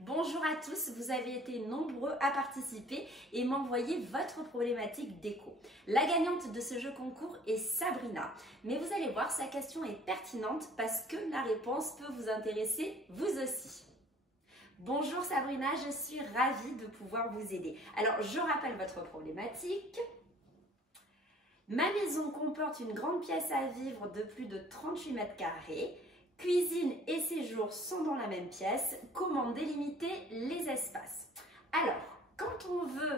Bonjour à tous, vous avez été nombreux à participer et m'envoyer votre problématique déco. La gagnante de ce jeu concours est Sabrina, mais vous allez voir, sa question est pertinente parce que la réponse peut vous intéresser vous aussi. Bonjour Sabrina, je suis ravie de pouvoir vous aider. Alors, je rappelle votre problématique. Ma maison comporte une grande pièce à vivre de plus de 38 mètres carrés. Cuisine et séjour sont dans la même pièce. Comment délimiter les espaces? Alors, quand on veut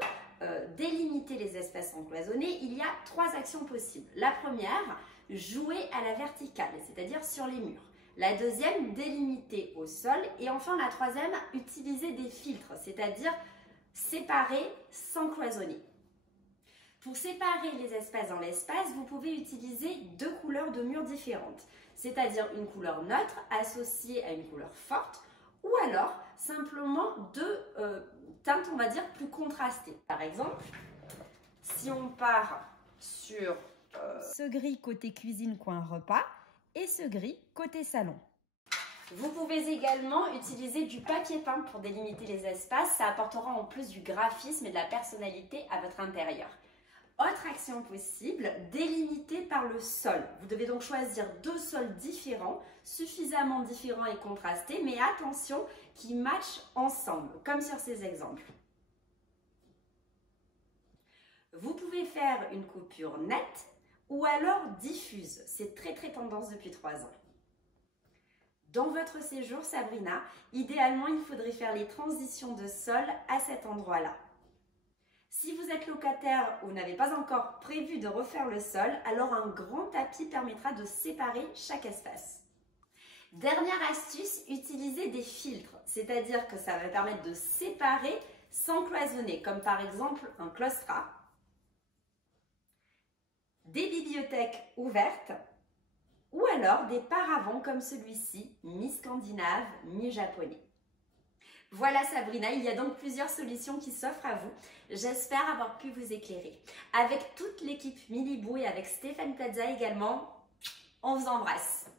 délimiter les espaces encloisonnés, il y a 3 actions possibles. La première, jouer à la verticale, c'est-à-dire sur les murs. La deuxième, délimiter au sol. Et enfin, la troisième, utiliser des filtres, c'est-à-dire séparer sans cloisonner. Pour séparer les espaces dans l'espace, vous pouvez utiliser 2 couleurs de murs différentes, c'est-à-dire une couleur neutre associée à une couleur forte ou alors simplement 2 teintes, on va dire, plus contrastées. Par exemple, si on part sur ce gris côté cuisine coin repas et ce gris côté salon. Vous pouvez également utiliser du papier peint pour délimiter les espaces, ça apportera en plus du graphisme et de la personnalité à votre intérieur. Autre action possible, délimiter par le sol. Vous devez donc choisir 2 sols différents, suffisamment différents et contrastés, mais attention, qui matchent ensemble, comme sur ces exemples. Vous pouvez faire une coupure nette ou alors diffuse. C'est très tendance depuis 3 ans. Dans votre séjour, Sabrina, idéalement, il faudrait faire les transitions de sol à cet endroit-là. Si vous êtes locataire ou n'avez pas encore prévu de refaire le sol, alors un grand tapis permettra de séparer chaque espace. Dernière astuce, utilisez des filtres, c'est-à-dire que ça va permettre de séparer sans cloisonner, comme par exemple un claustrat, des bibliothèques ouvertes ou alors des paravents comme celui-ci, mi-scandinave, mi-japonais. Voilà Sabrina, il y a donc plusieurs solutions qui s'offrent à vous. J'espère avoir pu vous éclairer. Avec toute l'équipe Milibou et avec Stéphane Plaza également, on vous embrasse.